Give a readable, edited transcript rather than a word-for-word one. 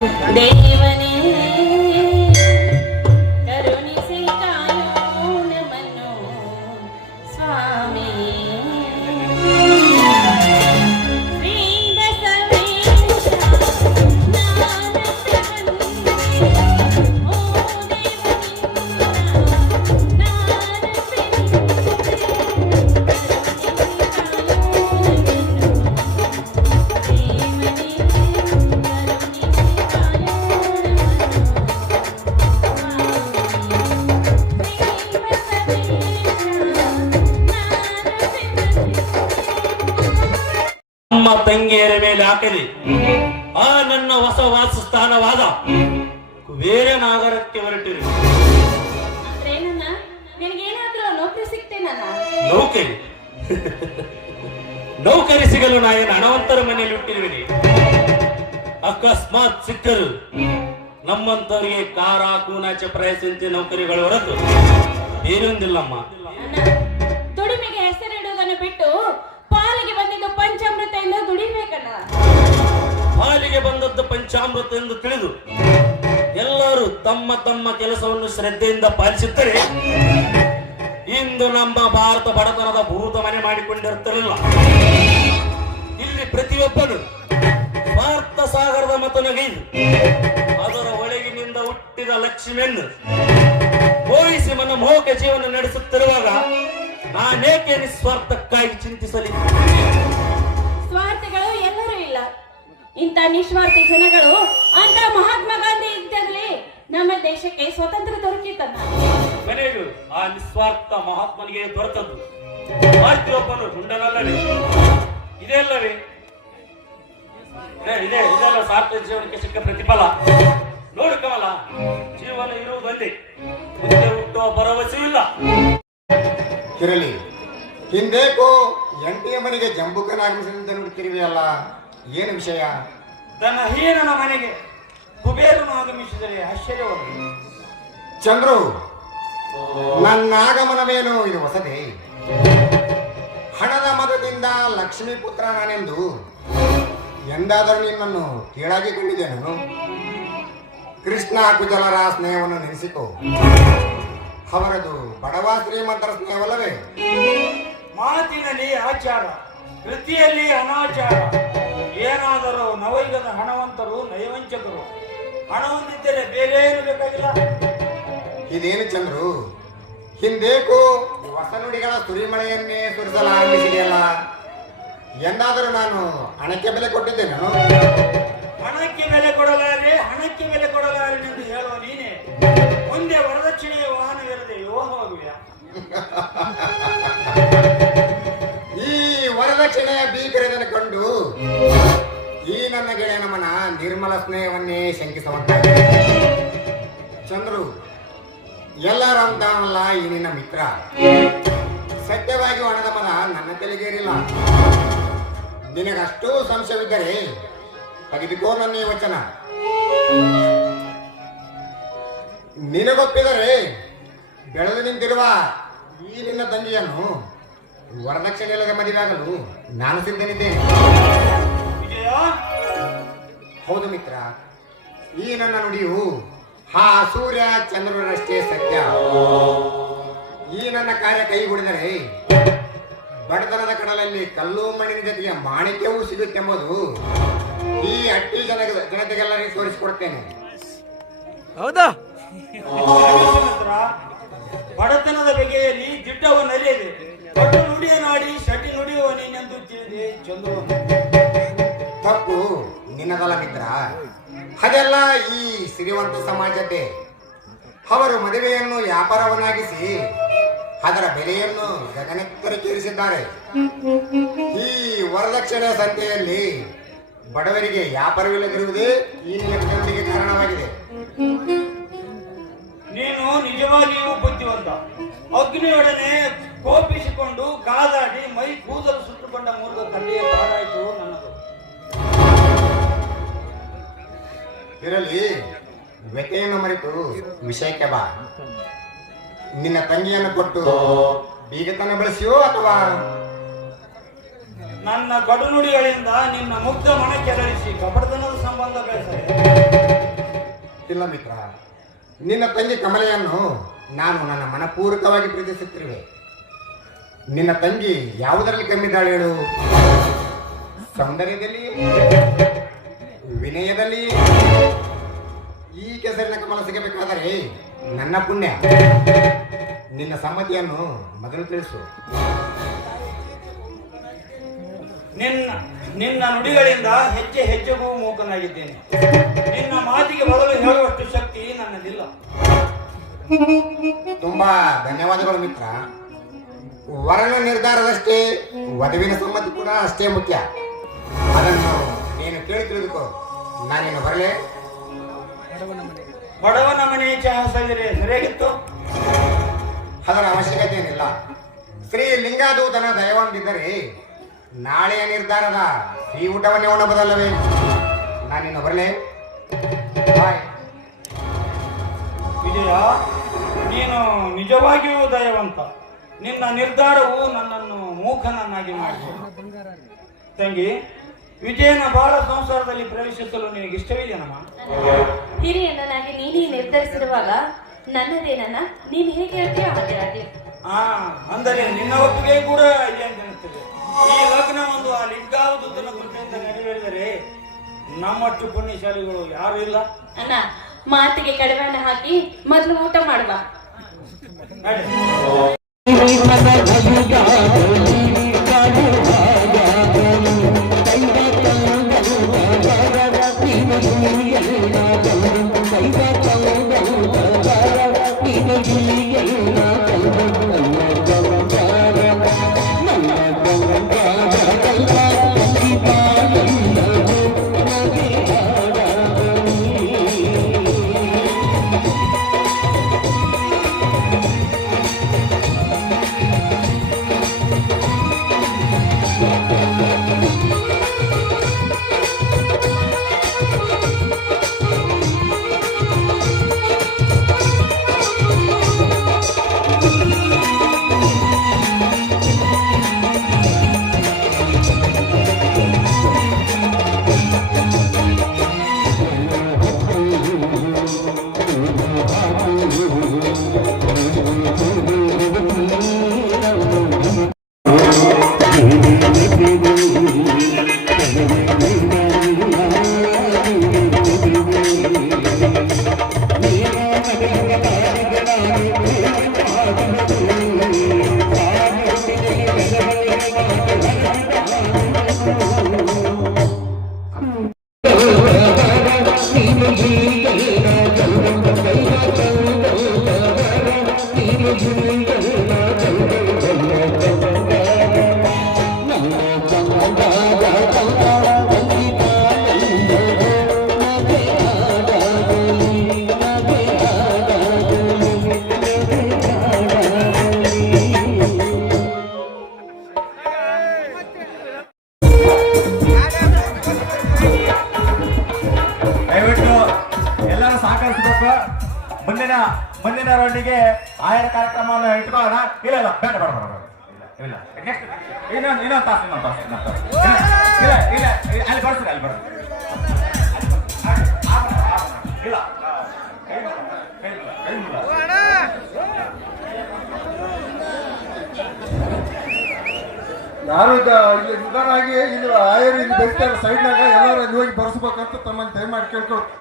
ದೇವನೇ ಕರುಣಿಸಿ ಕಾಯೋ ನಮ್ಮನ್ನು ಸ್ವಾಮಿ. ಶ್ರೀ ಬಸವೇಶ ನಾನಂತೆ ಬಂದೆ, ಓ ದೇವನಿಂದ ನಾನಂತೆ ನಿಂತೆ, ಕರುಣಿಸಿ ಕಾಯೋ ನಮ್ಮನ್ನು ದೇವನೇ ನಮ್ಮ ತಂಗಿಯರ ಮೇಲೆ ಹಾಕದೆ ಆ ನನ್ನ ಹೊಸ ವಾಸಸ್ಥಾನವಾದ ಕುಬೇರ ನಾಗರಕ್ಕೆ ಹೊರಟಿರು. ನಿನಗೇನಾದ್ರೂ ನೌಕರಿ ಸಿಗ್ತೇನಲ್ಲ? ನೌಕರಿ ನೌಕರಿ ಸಿಗಲು ನಾ ಏನು ಹಣವಂತರ ಮನೆಯಲ್ಲಿ ಹುಟ್ಟಿರುವಿನಿ. ಅಕಸ್ಮಾತ್ ಸಿಕ್ಕರು ನಮ್ಮಂತವರಿಗೆ ಕಾರ ಕೂನಾಚ ಪ್ರಯತ್ನಿಸಿ ನೌಕರಿಗಳು ಹೊರತು ಏನೊಂದಿಲ್ಲಮ್ಮ. ದುಡಿಮೆಗೆ ಹೆಸರಿಡುವುದನ್ನು ಬಿಟ್ಟು ಪಾಲಿಗೆ ಬಂದಿದ್ದು ಪಂಚಾಮೃತ ಎಂದು ದುಡಿಬೇಕಲ್ಲ. ಪಾಲಿಗೆ ಬಂದದ್ದು ಪಂಚಾಮೃತ ಎಂದು ತಿಳಿದು ಎಲ್ಲರೂ ತಮ್ಮ ತಮ್ಮ ಕೆಲಸವನ್ನು ಶ್ರದ್ಧೆಯಿಂದ ಪಾಲಿಸಿದ್ದರೆ ಇಂದು ನಮ್ಮ ಭಾರತ ಬಡತನದ ಭೂತ ಮನೆ ಮಾಡಿಕೊಂಡಿರುತ್ತಿರಲಿಲ್ಲ. ಇಲ್ಲಿ ಪ್ರತಿಯೊಬ್ಬನು ಭಾರತ ಸಾಗರದ ಮತನಗೈದು ಅದರ ಒಳಗಿನಿಂದ ಹುಟ್ಟಿದ ಲಕ್ಷ್ಮಿಯನ್ನು ಹೋಲಿಸಿ ಮನ ಮೋಹಕ ಜೀವನ ನಡೆಸುತ್ತಿರುವಾಗ ನಾನೇಕೆ ನಿಸ್ವಾರ್ಥಕ್ಕಾಗಿ ಚಿಂತಿಸಲಿ? ಸ್ವಾರ್ಥಗಳು ಎಲ್ಲರೂ ಇಲ್ಲ. ಇಂಥ ನಿಸ್ವಾರ್ಥಿ ಜನಗಳು ಅಂತ ಮಹಾತ್ಮ ಗಾಂಧಿ ಇದ್ದಲ್ಲಿ ನಮ್ಮ ದೇಶಕ್ಕೆ ಸ್ವತಂತ್ರ ದೊರಕಿತನ್ನ. ಮನೆಯು ಆ ನಿಸ್ವಾರ್ಥ ಮಹಾತ್ಮನಿಗೆ ದೊರೆತದ್ದು. ಭಾರತೀಯೊಬ್ಬನು ಗುಂಡನಲ್ಲವೇ? ಇದೆಲ್ಲವೇ ಇದೆಲ್ಲ ಸಾರ್ಥಕ ಜೀವನಕ್ಕೆ ಸಿಕ್ಕ ಪ್ರತಿಫಲ. ನೋಡು ಕಮಲ, ಜೀವನ ಇರುವುದೊಂದೇ, ಮುಂದೆ ಹುಟ್ಟುವ ಭರವಸೆ ಇಲ್ಲ. ಇರಲಿ, ಹಿಂದೇಕೋ ಎಂಟಿಯ ಮನೆಗೆ ಜಂಬುಕನ ಆಗಮಿಸಿದಂತೆ ನೋಡುತ್ತಿರುವೆಯಲ್ಲ, ಏನು ವಿಷಯ? ಧನಹೀನನ ಮನೆಗೆ ಕುಬೇರನು ಆಗಮಿಸಿದರೆ ಆಶ್ಚರ್ಯವಾಗಿ. ಚಂದ್ರು, ನನ್ನ ಆಗಮನವೇನು ಇದು ಹೊಸದೇ? ಹಣದ ಮದದಿಂದ ಲಕ್ಷ್ಮೀ ಪುತ್ರ ನಾನೆಂದು ಎಂದಾದರೂ ನಿನ್ನನ್ನು ಕೀಳಾಗಿಕೊಂಡಿದ್ದೇನು? ಕೃಷ್ಣ ಕುಜಲರ ಸ್ನೇಹವನ್ನು ನೆನೆಸಿಕೋ. ಅವರದು ಬಡವ ಶ್ರೀಮಂತರ ಸ್ನೇಹವಲ್ಲವೇ? ಮಾತಿನಲ್ಲಿ ಆಚಾರ, ಕೃತಿಯಲ್ಲಿ ಅನಾಚಾರ. ಏನಾದರೂ ನವಯುಗದ ಹಣವಂತರು ನಯವಂಚಕರು. ಹಣ ಹೊಂದಿದ್ದರೆ ಬೇರೆ ಏನು ಬೇಕಾಗಿಲ್ಲ. ಇದೇನು ಚಂದ್ರು, ಹಿಂದೇಕೋ ಹೊಸ ನುಡಿಗಳ ಸುರಿಮಳೆಯನ್ನೇ ಸುರಿಸಲು ಆರಂಭಿಸಿದೆಯಲ್ಲ, ಎಂದಾದರೂ ನಾನು ಹಣಕ್ಕೆ ಬೆಲೆ ಕೊಟ್ಟಿದ್ದೇನೆ? ಹಣಕ್ಕೆ ಬೆಲೆ ಕೊಡಲಾರೆ, ಹಣಕ್ಕೆ ಬೆಲೆ ಕೊಡಲಾರೆನೆಂದು ಹೇಳುವ ನೀನೆ ಮುಂದೆ ವರದಕ್ಷಿಣೆಯ ವಾಹನವಿರದೆ ಯೋಗವಾಗುವೆಯಾ? ಈ ವರದಕ್ಷಿಣೆಯ ಭೀಕರದನ್ನು ಕಂಡು ಈ ನನ್ನ ಗೆಳೆಯನ ಮನ ನಿರ್ಮಲ ಸ್ನೇಹವನ್ನೇ ಶಂಕಿಸುವಂತಾಗಿದೆ. ಚಂದ್ರು, ಎಲ್ಲರಂತಾನಲ್ಲ ಈ ನಿನ್ನ ಮಿತ್ರ. ಸತ್ಯವಾಗಿ ಹಣದ ಪದ ನನ್ನ ತಲೆಗೇರಿಲ್ಲ. ನಿನಗಷ್ಟು ಸಂಶಯವಿದ್ದರೆ ತೆಗೆದುಕೋ ನನ್ನ ಈ ವಚನ. ನಿನಗೊಪ್ಪಿದರೆ ಬೆಳೆದು ನಿಂತಿರುವ ಈ ನಿನ್ನ ತಂಗಿಯನ್ನು ವರದಕ್ಷಿಣೆ ಇಲ್ಲದೆ ಮದುವೆಯಾಗಲು ನಾನು ಸಿದ್ಧನಿದ್ದೇನೆ. ವಿಜಯ, ಹೌದು ಮಿತ್ರ, ಈ ನನ್ನ ನುಡಿಯು ಆ ಸೂರ್ಯ ಚಂದ್ರರಷ್ಟೇ ಸತ್ಯ. ಈ ನನ್ನ ಕಾರ್ಯ ಕೈಗೂಡಿದರೆ ಬಡತನದ ಕಡಲಲ್ಲಿ ಕಲ್ಲು ಮಣ್ಣಿನ ಜೊತೆಗೆ ಮಾಣಿಕ್ಯವೂ ಸಿಗುತ್ತೆಂಬುದು ಈ ಅಟ್ಟಿ ಜನತೆಗೆಲ್ಲರಿಗೂ ತೋರಿಸಿಕೊಡ್ತೇನೆ. ಹೌದಾ? ಬಡತನದ ಬಗೆಯಲ್ಲಿ ದಿಟ್ಟವನ್ನು ಅರಿಯದೆ ಪಟ್ಟು ನುಡಿಯ ನಾಡಿ ಶಟಿ ನುಡಿಯುವ ನೀನೆಂದು ತಿಳಿದೆ ಚಂದ್ರು. ತಪ್ಪು ನಿನ್ನದಲ್ಲ ಮಿತ್ರ, ಅದೆಲ್ಲ ಈ ಸಿರಿವಂತ ಸಮಾಜತೆ. ಅವರು ಮದುವೆಯನ್ನು ವ್ಯಾಪಾರವನ್ನಾಗಿಸಿ ಅದರ ಬೆಲೆಯನ್ನು ಗಗನೆತ್ತರಕ್ಕೇರಿಸಿದ್ದಾರೆ. ಈ ವರದಕ್ಷಿಣೆ ಸಂತೆಯಲ್ಲಿ ಬಡವರಿಗೆ ವ್ಯಾಪಾರವಿಲ್ಲದಿರುವುದೇ ಈ ನಿಯಮಗಳಿಗೆ ಕಾರಣವಾಗಿದೆ. ನೀನು ನಿಜವಾಗಿಯೂ ಬುದ್ಧಿವಂತ. ಅಗ್ನಿಯೊಡನೆ ಕೋಪಿಸಿಕೊಂಡು ಕಾದಾಡಿ ಮೈ ಕೂದಲು ಸುಟ್ಟುಕೊಂಡ ಮೂಲಕ ಕಲ್ಲಿಯ ಕಾಡಾಯಿತು ನನ್ನದು. ಇರಲಿ, ವ್ಯತೆಯನ್ನು ಮರೆತು ವಿಷಯಕ್ಕೆ ಬಾ. ನಿನ್ನ ತಂಗಿಯನ್ನು ಕೊಟ್ಟು ಬೀಗತನ ಬಳಸಿಯೋ ಅಥವಾ ನನ್ನ ಗಡುನುಡಿಗಳಿಂದ ನಿನ್ನ ಮುಗ್ಧ ಮನ ಕೆರಳಿಸಿ ಕಪಟತನದ ಸಂಬಂಧ ಬೆಳೆಸದೆ. ಇಲ್ಲ ಮಿತ್ರ, ನಿನ್ನ ತಂಗಿ ಕಮಲೆಯನ್ನು ನಾನು ನನ್ನ ಮನಪೂರ್ವಕವಾಗಿ ಪ್ರೀತಿಸುತ್ತಿರುವೆ. ನಿನ್ನ ತಂಗಿ ಯಾವುದರಲ್ಲಿ ಕಮ್ಮಿದ್ದಾಳೆ ಹೇಳು? ಸೌಂದರ್ಯದಲ್ಲಿ, ವಿನಯದಲ್ಲಿ. ಈ ಕೆಸರಿನ ಕಮಲ ಸಿಗಬೇಕಾದರೆ ನನ್ನ ಪುಣ್ಯ. ನಿನ್ನ ಸಮ್ಮತಿಯನ್ನು ಮೊದಲು ತಿಳಿಸು. ನಿನ್ನ ನುಡಿಗಳಿಂದ ಹೆಜ್ಜೆ ಹೆಜ್ಜೆಗೂ ಮೂಕನಾಗಿದ್ದೇನೆ. ನಿನ್ನ ಮಾತಿಗೆ ಬದಲು ಹೇಳುವಷ್ಟು ಶಕ್ತಿ ನನ್ನಲ್ಲಿಲ್ಲ. ತುಂಬಾ ಧನ್ಯವಾದಗಳು ಮಿತ್ರ. ವರನ ನಿರ್ಧಾರದಷ್ಟೇ ವಧುವಿನ ಸಮ್ಮತಿ ಕೂಡ ಅಷ್ಟೇ ಮುಖ್ಯ. ಅದನ್ನು ನೀನು ಕೇಳಿ ತಿಳಿದುಕೋ. ನಾನೇನು ಬರಲೇ? ಬಡವನ ಮನೆ ಚಹಾ ಸವಿದರೆ ಸರಿಯಾಗಿತ್ತು. ಅದರ ಅವಶ್ಯಕತೆ ಏನಿಲ್ಲ. ಶ್ರೀ ಲಿಂಗಾದೂತನ ದಯವಂತಿದ್ದರೆ ನಾಳೆಯ ನಿರ್ಧಾರದ ಈ ಊಟವನ್ನೇ ಉಣ್ಣಬಹುದಲ್ಲವೇ? ನಾನಿನ್ನು ಬರಲೇ? ಬಾಯ್. ವಿಜಯ, ನೀನು ನಿಜವಾಗಿಯೂ ದಯವಂತ. ನಿನ್ನ ನಿರ್ಧಾರವು ನನ್ನನ್ನು ಮೂಕನನ್ನಾಗಿ ಮಾಡಿದೆ. ತಂಗಿ, ವಿಜಯನ ಬಾಳ ಸಂಸಾರದಲ್ಲಿ ಪ್ರವೇಶಿಸಲು ನಿನಗೆ ಇಷ್ಟವಿದೆಯಮ್ಮ? ಹಿರಿಯಣ್ಣನಾಗಿ ನೀನೇ ನಿರ್ಧರಿಸಿರುವಾಗ ನನ್ನದೇನನ್ನ ನೀನು ಹೇಗೆ ಹೇಳ್ತೀಯ ಹಾಗೆ ಹಾಗೆ. ಅಂದರೆ ನಿನ್ನ ಒಪ್ಪಿಗೆ ಕೂಡ ಇದೆ ಅಂತ ಅನಿಸ್ತದೆ. ಈ ಲಗ್ನ ಒಂದು ಆ ಲಿಂಗಾವಧೂತನ ಕೃಪೆಯಿಂದ ನೆರವೇರಿದರೆ ನಮ್ಮಷ್ಟು ಪುಣ್ಯಶಾಲಿಗಳು ಯಾರು ಇಲ್ಲ. ಅಣ್ಣ, ಮಾತಿಗೆ ಕಡಿವಾಣ ಹಾಕಿ ಮೊದಲು ಊಟ ಮಾಡುವ. ನಡಿ. ಸಹಕರಿಸಬೇಕು. ಮುಂದಿನ ರೌಂಡಿಗೆ ಆಹಾರ ಕಾರ್ಯಕ್ರಮವನ್ನು ಇಟ್ಕೊಳ್ಳೋಣ. ಇಲ್ಲ ಇಲ್ಲ ಬೇಡ ಬೇಡ ಬೇಡ ಇಲ್ಲ ನೆಕ್ಸ್ಟ್ ಇನ್ನೊಂದು ತಾಸು ಇಲ್ಲ ಇಲ್ಲ ಅಲ್ಲಿ ಬರ್ತೀರಿ ಅಲ್ಲಿ ಬರ್ತೀರಿ ಇಲ್ಲ ನಾನು ಇಲ್ಲಿ ನಿಧಾನಾಗಿ ಇಲ್ಲಿ ಆಯರ್ ಇಲ್ಲಿ ಬೆಟ್ಟ ಸೈಡ್ನಾಗ ಎಲ್ಲರೂ ಹೋಗಿ ಬರ್ಸ್ಬೇಕಂತ ತಮ್ಮನ್ನು ದಯಮಾಡಿ ಕೇಳ್ಕೊಳ್ತೀನಿ.